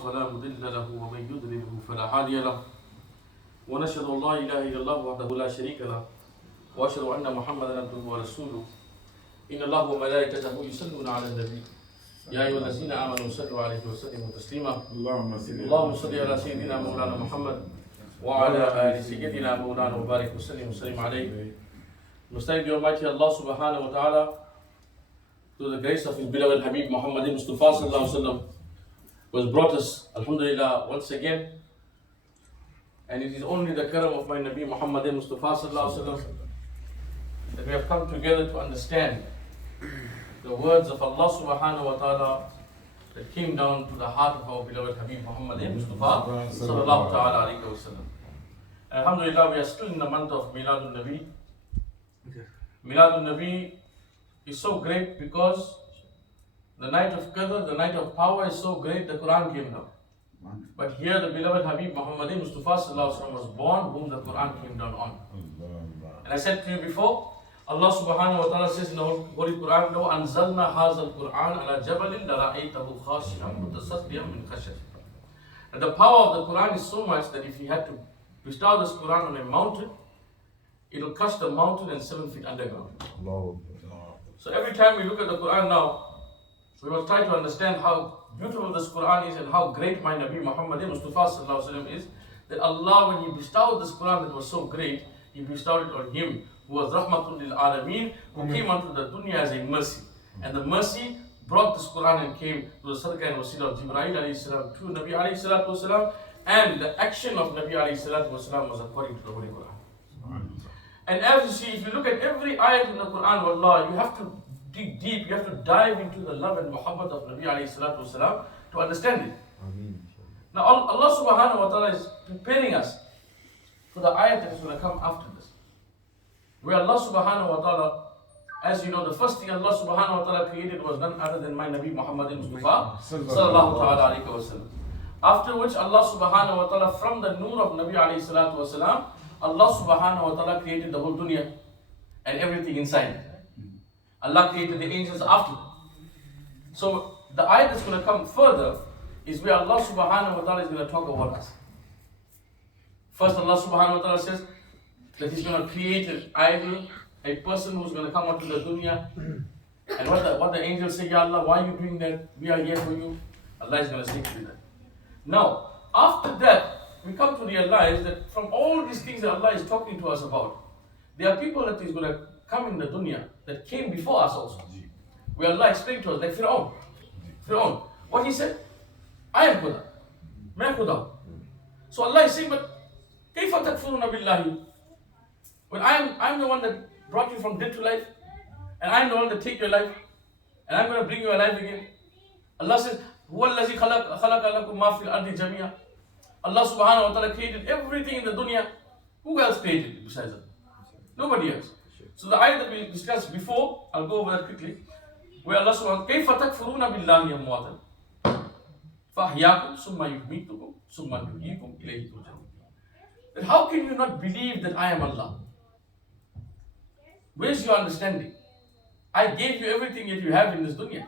فلا مضل له ومن يضلله فلا هادي له ونشهد ان لا اله الا الله وحده لا شريك له واشهد ان محمدا عبده ورسوله ان الله وملائكته يصلون على النبي يا ايها الذين امنوا صلوا عليه وسلموا تسليما اللهم صل على سيدنا مولانا محمد وعلى ال سيدنا مولانا وبارك وسلم عليه. Must thank the Almighty Allah subhanahu wa ta'ala through the grace of His beloved Habib Muhammad Mustafa sallallahu alaihi wasallam, who has brought us, alhamdulillah, once again. And it is only the karam of my Nabi Muhammad Mustafa sallallahu alaihi wasallam that we have come together to understand the words of Allah subhanahu wa ta'ala that came down to the heart of our beloved Habib Muhammad Mustafa sallallahu ta'ala alaihi wasallam. And alhamdulillah, we are still in the month of Miladun Nabi. Miladun Nabi is so great because the night of Qadr, the night of power is so great, the Quran came down. But here the beloved Habib Muhammad Mustafa sallallahu alaihi wasallam was born, whom the Quran came down on. And I said to you before, Allah subhanahu wa ta'ala says in the Holy Quran, لو أنزلنا هذا القرآن على جبل لرأيته خاشعا متصدعا من خشية الله. And the power of the Quran is so much that if you had to bestow this Quran on a mountain, it will crush the mountain and 7 feet underground. So every time we look at the Quran now, we will try to understand how beautiful this Quran is and how great my Nabi Muhammad Mustafa sallallahu alaihi wasallam is. That Allah, when He bestowed this Quran that was so great, He bestowed it on Him, who was Rahmatul lil Alameen, who came onto the dunya as a mercy. And the mercy brought this Quran and came to the sadaqah and wasila of Jibreel alayhi salam to Nabi alayhi salatu wasalam, and the action of Nabi alayhi salatu wasalam was according to the Holy Quran. And as you see, if you look at every ayat in the Quran, wallah, you have to dig deep, you have to dive into the love and muhabbat of Nabi alayhi salatu wasalam to understand it. Now Allah subhanahu wa ta'ala is preparing us for the ayat that is going to come after this. Where Allah subhanahu wa ta'ala, as you know, the first thing Allah subhanahu wa ta'ala created was none other than my Nabi Muhammad Mustafa sallallahu ta'ala alayhi wa sallam. After which Allah subhanahu wa ta'ala, from the nur of Nabi alayhi salatu wa sallam, Allah subhanahu wa ta'ala created the whole dunya and everything inside it. Allah created the angels after that. So the ayat that's going to come further is where Allah subhanahu wa ta'ala is going to talk about us. First, Allah subhanahu wa ta'ala says that He's going to create an idol, a person who's going to come onto the dunya. And what the angels say, Ya Allah, why are you doing that? We are here for you. Allah is going to say to you that. Now, after that, we come to realize that from all these things that Allah is talking to us about, there are people that is going to come in the dunya that came before us also. Where Allah explained to us, like Fir'aun. What he said? I am Khuda. Main Khuda. So Allah is saying, but كيف تكفرون بالله? When I'm the one that brought you from death to life, and I'm the one that take your life, and I'm going to bring you alive again. Allah says, هو الذي خلق لكم ما في الأرض جميعا. Allah subhanahu wa ta'ala created everything in the dunya. Who else created it besides Allah? Nobody else. So the ayat that we discussed before, I'll go over that quickly. Where Allah subhanahu wa ta'ala, كيف تكفرون بالله أمواتا فأحياكم ثم يميتكم ثم يحييكم إليه ترجعون. That how can you not believe that I am Allah? Where's your understanding? I gave you everything that you have in this dunya.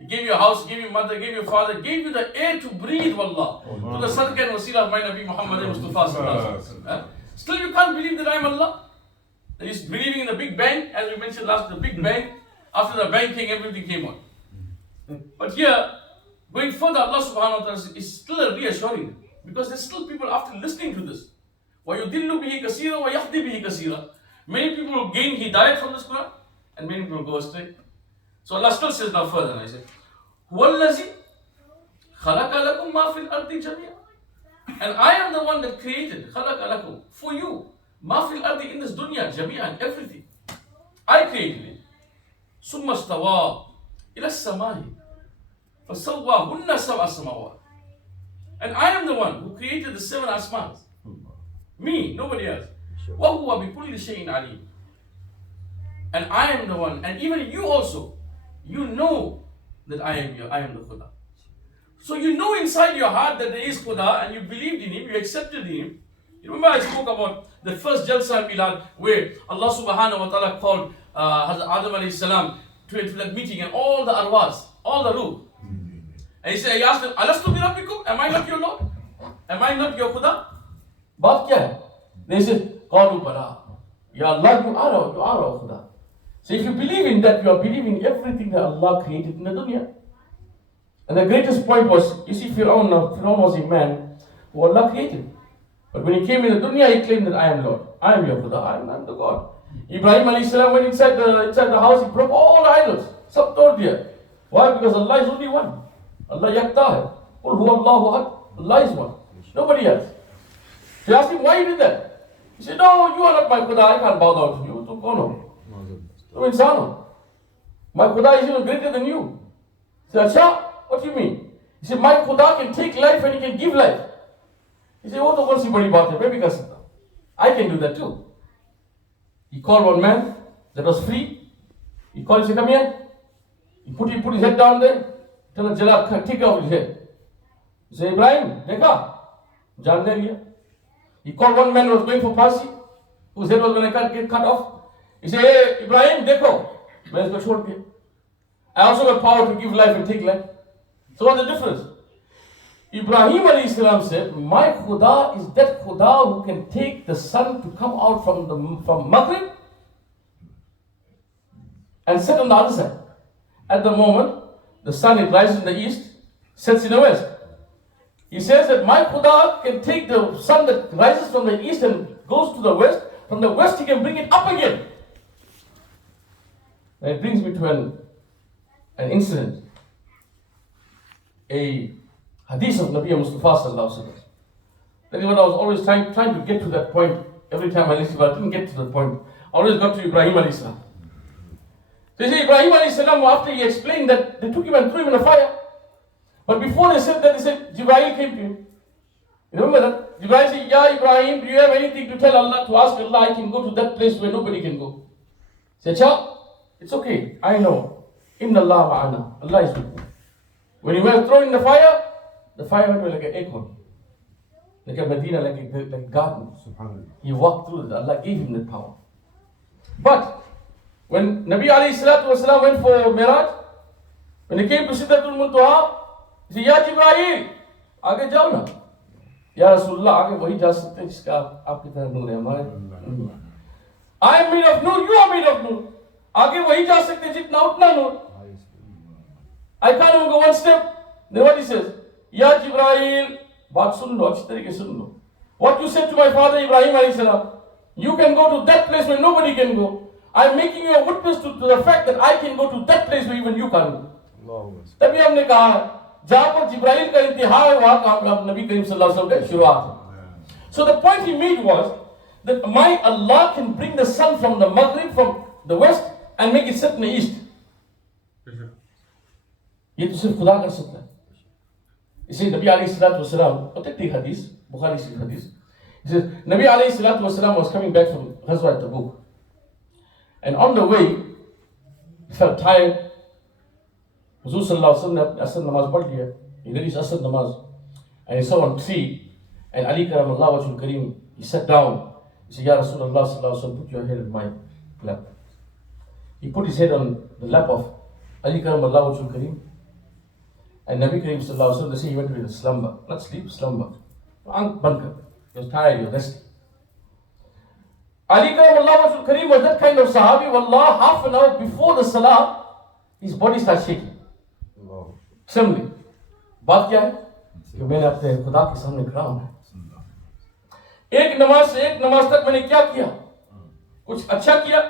I gave you a house, gave you mother, gave you father, gave you the air to breathe, wallah. To the sadaqah and wasila of my Nabi Muhammad Mustafa sallallahu alaihi wasallam. Still you can't believe that I am Allah? That is believing in the Big Bang, as we mentioned last, the Big Bang. After the Bang came, everything came on. But here, going further, Allah subhanahu wa ta'ala is still reassuring, because there's still people after listening to this. وَيُدِلُّ بِهِ كَثِيرًا وَيَهْدِي بِهِ كَثِيرًا. Many people will gain hidayat from this Quran, and many people will go astray. So Allah still says now further, and I say, هُوَ الَّذِي خَلَقَ لَكُم مَا فِي الْأَرْضِ جَمِيعًا. And I am the one that created, خَلَقَ لَكُم, for you, مَا فِي الْأَرْضِ, in this dunya, جَمِيعًا, everything. I created it. ثُمَّ اسْتَوَىٰ إِلَى السَّمَاءِ فَسَوَّاهُنَّ سَبْعَ سَمَاوَاتٍ. And I am the one who created the 7 asmans. Me, nobody else. وَهُوَ بِكُلِّ شَيْءٍ عَلِيمٍ. And I am the one, and even you also, you know that I am the Khuda. So you know inside your heart that there is Khuda, and you believed in Him, you accepted Him. You remember I spoke about the first Jalsa Milad, where Allah subhanahu wa ta'ala called Hazrat Adam alayhi salam to that meeting, and all the arwas, all the ruh. And he asked them, Alastu bi rabbikum? Am I not your Lord? Am I not your Khuda? Baat kya hai? They said, Qalu bala. Ya Allah, you are our Khuda. So if you believe in that, you are believing everything that Allah created in the dunya. And the greatest point was, you see, Fir'aun was a man who Allah created. But when he came in the dunya, he claimed that I am Lord. I am your Khuda. I am the God. Ibrahim alayhi salam went inside the house, he broke all the idols. Sab tod diya. Why? Because Allah is only one. Allah yakta hai. Qul huwa Allahu ahad. Allah is one. Nobody else. They asked him why he did that. He said, no, you are not my Khuda. I can't bow down to you. To kono. To insano. My Khuda is even greater than you. He said, Shah, what do you mean? He said, my Khuda can take life and he can give life. He said, oh, what's the body baat hai? Because I can do that too. He called one man that was free. He called, he said, come here. He put his head down there. Tell him, Jala, take off his head. He said, Ibrahim, dekha. Jaan de liya. He called one man who was going for Parsi, whose head was going to get cut off. He said, hey, Ibrahim, dekho. Main isko chhod diya. I also got power to give life and take life. So what's the difference? Ibrahim alayhi salam said, my Khuda is that Khuda who can take the sun to come out from Maghrib and set on the other side. At the moment, the sun, it rises in the east, sets in the west. He says that my Khuda can take the sun that rises from the east and goes to the west. From the west, he can bring it up again. And it brings me to an incident. A hadith of Nabi Mustafa sallallahu alaihi wasallam. That is what I was always trying to get to that point. Every time I listened, but I didn't get to that point. I always got to Ibrahim alayhi salam. They say Ibrahim alayhi salam, after he explained that, they took him and threw him in a fire. But before they said that, they said, Jibreel came to him. You remember that? Jibreel said, Ya Ibrahim, do you have anything to tell Allah, to ask Allah, I can go to that place where nobody can go? He said, Shah, it's okay, I know. Inna Allah ma'ana. Allah is with me. When he was thrown in the fire went like an acorn. Like a Medina, like a garden. He walked through it. Allah gave him the power. But when Nabi alayhi salatu wasalam went for Miraj, when he came to Sidratul Muntaha, he said, Ya Jibreel, आगे जाओ ना. Ya Rasulullah, आगे वही जा सकते हैं जिसका आपकी तरह नूर है हमारे. I am made of nur, you are made of nur. आगे वही जा सकते हैं जितना उतना nur. I can't even go one step. Then what he says? Ya Jibreel, baat sun lo, achhi tarike sun lo. What you said to my father Ibrahim alayhi salam, you can go to that place where nobody can go. I am making you a witness to the fact that I can go to that place where even you can't go. तभी हमने कहा जहाँ पर जिब्राइल का इंतहा है वहाँ कामयाब नबी करीम सल्लल्लाहु अलैहि वसल्लम का शुरुआत है. So the point he made was that my Allah can bring the sun from the Maghrib, from the west, and make it set in the east. ये तो सिर्फ खुदा कर सकता है. इसे नबी अलैहिस्सलातु वस्सलाम, authentic hadith, Bukhari Sahih hadith. He says Nabi अलैहिस्सलातु वस्सलाम was coming back from Ghazwa Tabuk, and on the way he felt tired. Huzur sallallahu alaihi wasallam ne asr namaz padh liya. He read his asr namaz, and he saw one tree, and Ali karamallahu wajhul kareem, he sat down. He said, Ya Rasulullah sallallahu alaihi wasallam, put your head in my lap. He put his head on the lap of Ali karamallahu wajhul kareem. And Nabi Kareem sallallahu alaihi wasallam, they say he went to his slumber, not sleep, slumber. He was tired, he was resting. Ali karamallahu wajhul kareem was that kind of sahabi. Wallah, half an hour before the salah, his body starts shaking. Suddenly, बात क्या है कि मैंने अपने खुदा के सामने खड़ा हूं. एक नमाज से एक नमाज तक मैंने क्या किया? कुछ अच्छा किया,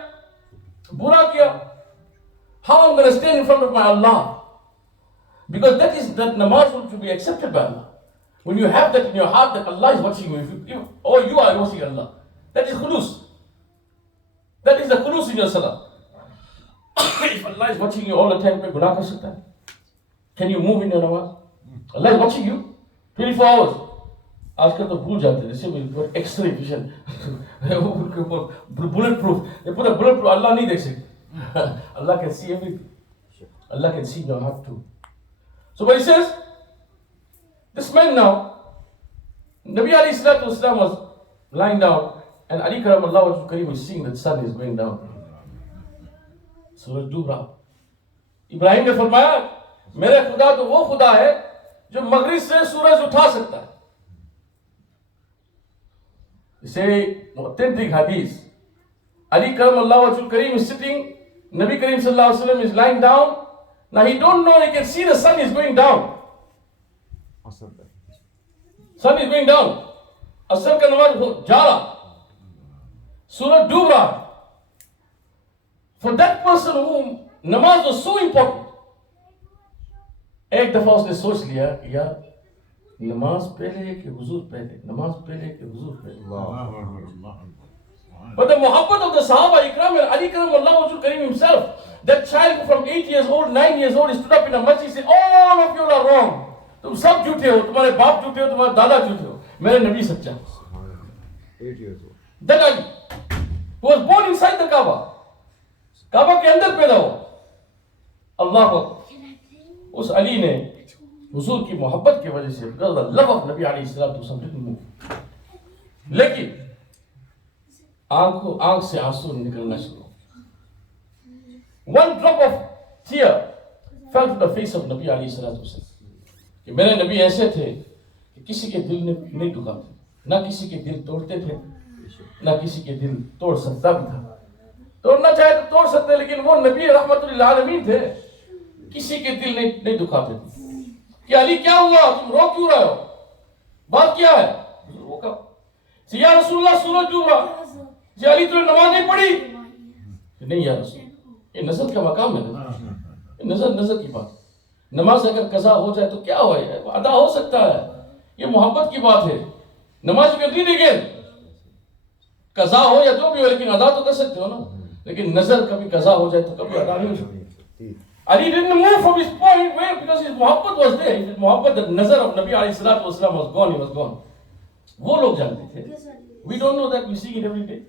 बुरा किया? How I'm going to stand in front of my Allah? Because that namaz will be accepted by Allah. When you have that in your heart that Allah is watching you, or you are watching Allah, that is khulus. That is the khulus in your salah. If Allah is watching you all the time, मैं गुनाह कर सकता है? Can you move in your namaz? Allah is watching you 24 hours. आजकल तो भूल जाते हैं, जैसे we X-ray vision, bulletproof. They put a bulletproof. Allah नहीं देख सकते. Allah can see everything. Allah can see your heart too. So what he says, this man now, Nabi alayhi salatu wasalam was lying down, and Ali karamallahu wajhul kareem was seeing that the sun is going down. Surah Dubra. Ibrahim ने फरमाया, मेरा खुदा तो वो खुदा है जो मगरिब से सूरज उठा सकता है. Say authentic hadith. Ali Karamallahu Wajhul Kareem is sitting, Nabi Kareem Sallallahu Alaihi Wasallam is lying down. Now he don't know, he can see the sun is going down. Sun is going down. Asr ka namaz ja raha. Surah डूब रहा है. For that person whom namaz was so important, एक दफा उसने सोच लिया कि यार नमाज पहले कि हुजूर पहले, नमाज पहले कि हुजूर पहले. But the muhabbat of the Sahaba Ikram and Ali Karamallahu Wajhul Kareem himself, that child from 8 years old, 9 years old, he stood up in a masjid and said, all of you are wrong. तुम सब झूठे हो, तुम्हारे बाप झूठे हो, तुम्हारे दादा झूठे हो, मेरे नबी सच्चा. 8 years old. That Ali, who was born inside the Kaaba, Kaaba के अंदर पैदा हो. अल्लाह को उस अली ने हुजूर की मोहब्बत की वजह से, because the love of Nabi alayhi salatu wasallam didn't move. लेकिन आंख से आंसू निकलना शुरू. One drop of tear fell to the face of Nabi alayhi salatu wasallam. कि मेरे नबी ऐसे थे कि किसी के दिल ने नहीं दुखाते, ना किसी के दिल तोड़ते थे, ना किसी के दिल तोड़ सकता भी था. तोड़ना चाहे तो तोड़ सकते, लेकिन वो नबी रहमतुल लिल आलमीन थे, किसी के दिल नहीं दुखाते थे. कि अली क्या हुआ, तुम रो क्यों रहे हो, बात क्या है? वो कहा या रसूलुल्लाह सूरज डूब रहा. जी अली तूने नमाज नहीं पढ़ी? नहीं या रसूल, ये नजर का मकाम है, नजर की बात. नमाज अगर कज़ा हो जाए तो क्या हो, अदा हो सकता है, ये मोहब्बत की बात है. नमाज कर दी देंगे, कज़ा हो या जो भी हो, लेकिन अदा तो कर सकते हो ना. लेकिन नजर कभी कज़ा हो जाए तो कभी अदा नहीं हो सकती. Ali didn't move from his point where, because his muhabbat was there. His muhabbat, the nazar of Nabi alayhi salatu wasalam was gone, he was gone. वो लोग जानते थे. We don't know that, we see it every day.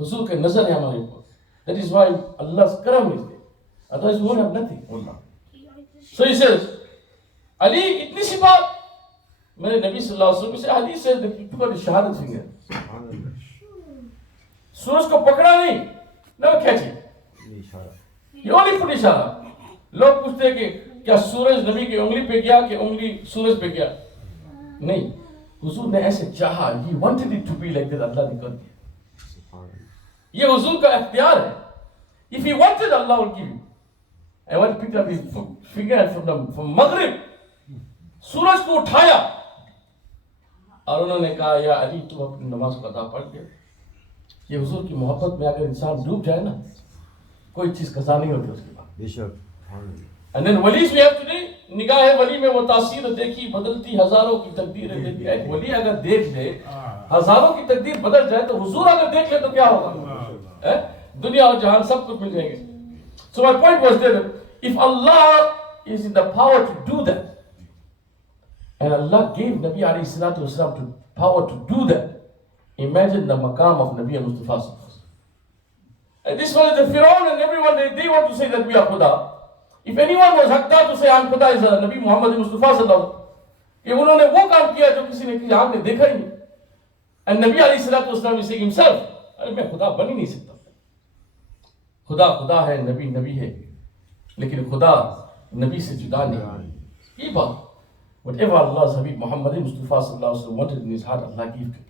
हुजूर के नजर है हमारे ऊपर. That is why Allah's karam is there. Otherwise we won't have nothing. So he says, Ali, इतनी सी बात. मेरे नबी सल्लल्लाहु अलैहि वसल्लम से हदीस है, that he took out his shahadat finger. सूरज को पकड़ा नहीं, never catch it. He only put इशारा. लोग पूछते हैं कि क्या सूरज नबी की उंगली पे गया कि उंगली सूरज पे गया? नहीं, हुजूर ने ऐसे चाहा. He wanted it to be like that. अल्लाह ने कर दिया. ये हुजूर का इख्तियार है. If he wanted, Allah would give you. And when he picked up his finger from Maghrib, सूरज को उठाया और उन्होंने कहा या अली तुम अपनी नमाज को अदा पढ़ दे. ये हुजूर की मोहब्बत में अगर इंसान डूब जाए ना, कोई चीज कज़ा नहीं होती उसके बाद. And then वलीज we have today, निगाह वली में वो तासीर देखी, बदलती हजारों की तकदीरें देखी. एक वली अगर देख ले हजारों की तकदीर बदल जाए, तो हुजूर अगर देख ले तो क्या होगा? दुनिया और जहान सब कुछ मिल जाएंगे. So my point was that if Allah is in the power to do that, and Allah gave Nabi alayhi salatu wasalam to power to do that, imagine the maqam of Nabi Mustafa. And this was the Fir'aun and everyone, they want to say that we are Khuda. If anyone was haqdar to say I'm Khuda, is Nabi Muhammad Mustafa sallallahu. कि उन्होंने वो काम किया जो किसी ने किसी आँख ने देखा ही नहीं. And Nabi alayhi salatu wasalam is saying himself, अरे मैं खुदा बन ही नहीं सकता. खुदा खुदा है, नबी नबी है, लेकिन खुदा नबी से जुदा नहीं. ये बात, whatever Allah's Habib Muhammad Mustafa sallallahu alaihi wasallam wanted in his heart, Allah gave to him.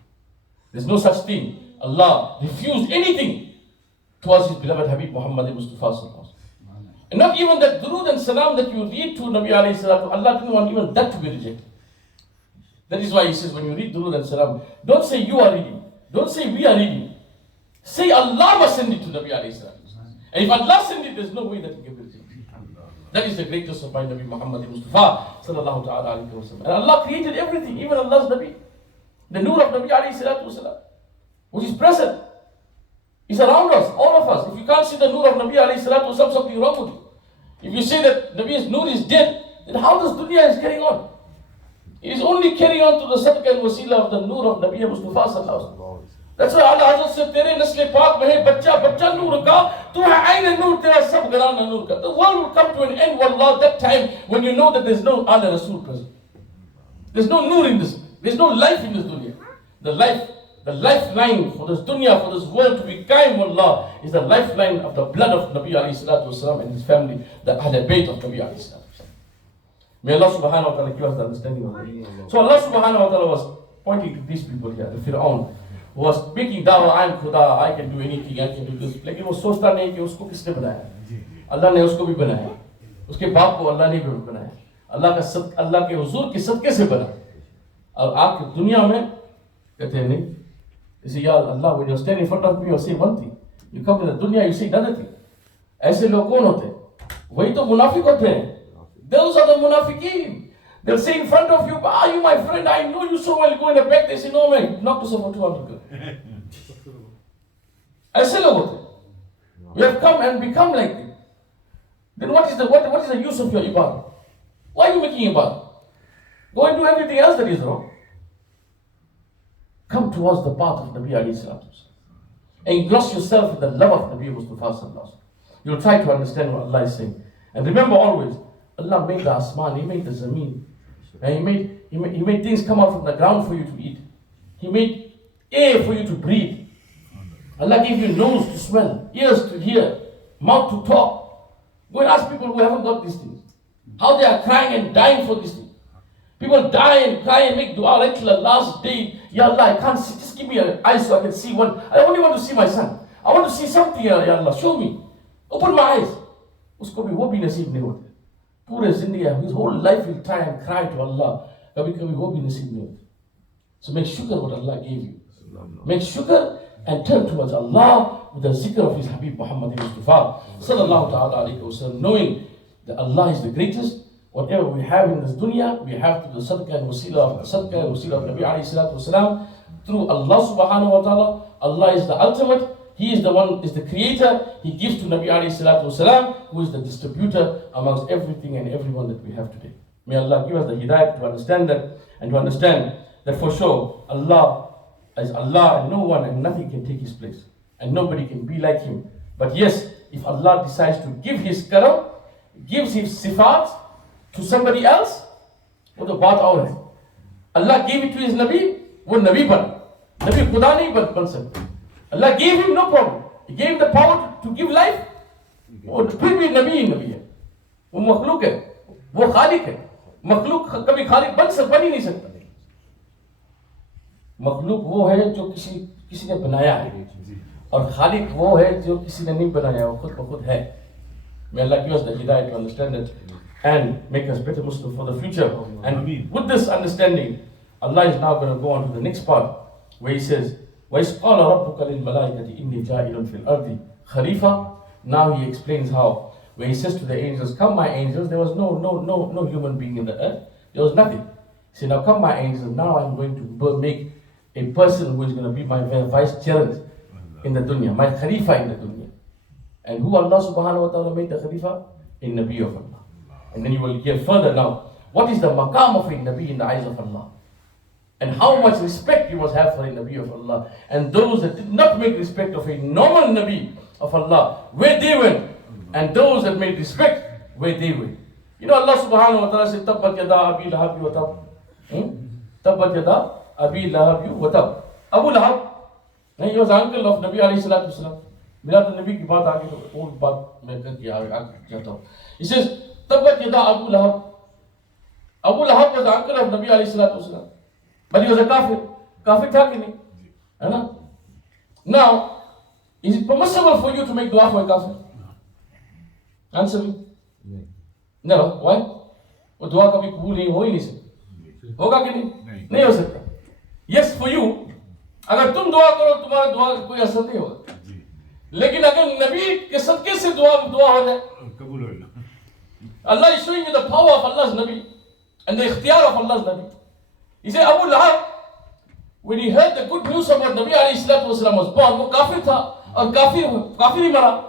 There's no such thing. Allah refused anything towards his beloved Habib Muhammad Mustafa sallallahu alaihi wasallam. And not even that durood and salam that you read to Nabi alayhi salatu, Allah didn't want even that to be rejected. That is why he says when you read durood and salam, don't say you are reading, don't say we are reading. Say Allah must send it to Nabi alayhi salatu. And if Allah send it, there's no way that he can be rejected. That is the greatest of my Nabi Muhammad Mustafa sallallahu ta'ala alayhi wa sallam. And Allah created everything, even Allah's Nabi. The nur of Nabi alayhi salatu wasalam, which is present, is around us, all of us. If you can't see the nur of Nabi alayhi salatu wasalam, something wrong with you. If you say that Nabi's nur is dead, then how does dunya is carrying on? It is only carrying on to the sadaqah and wasila of the nur of Nabi Mustafa sallallahu alaihi wasallam. That's why Allah Hazrat said, तेरे नस्ल पाक में है बच्चा बच्चा नूर का, तू है आईने नूर, तेरा सब घराना नूर का. The world will come to an end, wallah, that time when you know that there's no Allah Rasul present. There's no nur in this. There's no life in this dunya. The lifeline for this dunya, for this world to be qaim, wallah, is the lifeline of the blood of Nabi alayhi salatu wasalam and his family, the Ahl Bayt of Nabi alayhi salatu wasalam. May Allah subhanahu wa ta'ala give us the understanding of it. So Allah subhanahu wa ta'ala was pointing to these people here, the Fir'aun, who was making dawah, I am Khuda, I can do anything, I can do this. लेकिन वो सोचता नहीं कि उसको किसने बनाया, अल्लाह ने उसको भी बनाया, उसके बाप को अल्लाह ने भी बनाया, अल्लाह के हुजूर के सदके से बना, और आपकी दुनिया में कहते हैं नहीं, इसे यार अल्लाह, when you stand in front of me, you say one thing, you come to the dunya, you say another thing. ऐसे लोग कौन होते हैं? वही तो मुनाफिक होते हैं. Those are the munafiqeen. They'll say in front of you, you my friend, I know you so well, go in the back, they say, no man, knock us over 200. ऐसे लोग होते हैं. We have come and become like this. Then what is the use of your ibadah? Why are you making ibadah? Go and do everything else that is wrong. Come towards the path of Nabi alayhi salatu. Engross yourself in the love of Nabi Mustafa sallallahu alaihi wasallam. You'll try to understand what Allah is saying. And remember always, Allah made the asman, He made the zameen. And He made things come out from the ground for you to eat. He made air for you to breathe. Allah gave you nose to smell, ears to hear, mouth to talk. Go and ask people who haven't got these things, how they are crying and dying for these things. People die and cry and make dua right till the last day. Ya Allah, I can't see, just give me an eye so I can see one. I only want to see my son. I want to see something, Ya Allah, show me. Open my eyes. Usko bhi wo bhi naseeb nahi hote. Pure zindagi, his whole life will try and cry to Allah. Kabhi kabhi wo bhi naseeb nahi hote. So make shukr what Allah gave you. Make shukr and turn towards Allah with the zikr of His Habib Muhammad Mustafa sallallahu ta'ala alayhi wa sallam, knowing that Allah is the greatest. Whatever we have in this dunya, we have to the sadaqah and wasila of Nabi alayhi salatu wasalam. Through Allah subhanahu wa ta'ala, Allah is the ultimate. He is the one, is the creator. He gives to Nabi alayhi salatu wasalam, who is the distributor amongst everything and everyone that we have today. May Allah give us the hidayah to understand that, and to understand that for sure, Allah is Allah and no one and nothing can take His place. And nobody can be like Him. But yes, if Allah decides to give His karam, gives His sifat to somebody else, वो तो बात और है. Allah gave it to His Nabi, वो Nabi बना. Nabi खुदा नहीं बन सकते. Allah gave him no problem. He gave him the power to give life. और फिर भी नबी ही नबी है. वो मखलूक है, वो खालिक है. मखलूक कभी खालिक बन ही नहीं सकता. मखलूक वो है जो किसी ने बनाया है, और खालिक वो है जो किसी ने नहीं बनाया, वो खुद ब खुद है. May Allah give us the hidayah to understand it and make us better Muslim for the future. And with this understanding, Allah is now going to go on to the next part where He says, وَإِذْ قَالَ رَبُّكَ لِلْمَلَائِكَةِ إِنِّي جَاعِلٌ فِي الْأَرْضِ خَلِيفَةً. Now He explains how, where He says to the angels, come my angels, there was no human being in the earth, there was nothing. He said, now come my angels, now I'm going to make a person who is going to be my vice chair in the dunya, my khalifa in the dunya. And who Allah subhanahu wa ta'ala made the khalifa? A Nabi of Allah. And then you will hear further now, what is the maqam of a Nabi in the eyes of Allah? And how much respect you must have for a Nabi of Allah. And those that did not make respect of a normal Nabi of Allah, where they went. And those that made respect, where they went. You know, Allah subhanahu wa ta'ala said, Tabbat yada abi lahabi wa tab. Tabbat yada abi lahabi wa tab. Abu Lahab, he was uncle of Nabi alayhi salatu wasalam. मेरा तो नबी की बात आगे तो वो बात मैं करके आगे जाता हूँ. He says, Tabbat yada Abu Lahab. Abu Lahab was the uncle of Nabi alayhi salatu wasalam. But he was a kafir. Kafir tha ki nahi? Hai na? Now, is it permissible for you to make dua for a kafir? Answer me. No. Why? वो दुआ कभी कबूल नहीं हो ही नहीं सकती. होगा कि नहीं? नहीं हो सकता. Yes, for you. अगर तुम दुआ करो तुम्हारा दुआ का कोई असर नहीं होगा. लेकिन अगर नबी के सदके से दुआ हो जाए, कबूल होगा. Allah is showing you the power of Allah's Nabi and the ikhtiyar of Allah's Nabi. He said, Abu Lahab, when he heard the good news about Nabi alayhi salatu wasalam was born, वो काफिर था और काफिर ही मरा.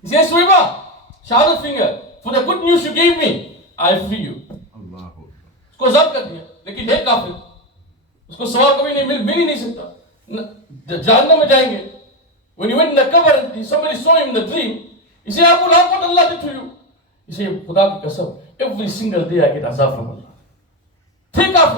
He said, Suiba, shahadat finger, for the good news you gave me, I free you. उसको ज़ब्त कर दिया, लेकिन है काफिर. उसको सवाल कभी नहीं मिल ही नहीं सकता. जहन्नम में जाएंगे. When he went in the cover, somebody saw him in the dream. He said, Abu Lahab, what Allah did to you? He said, Khuda ki qasam, every single day I get azab from Allah. Take off.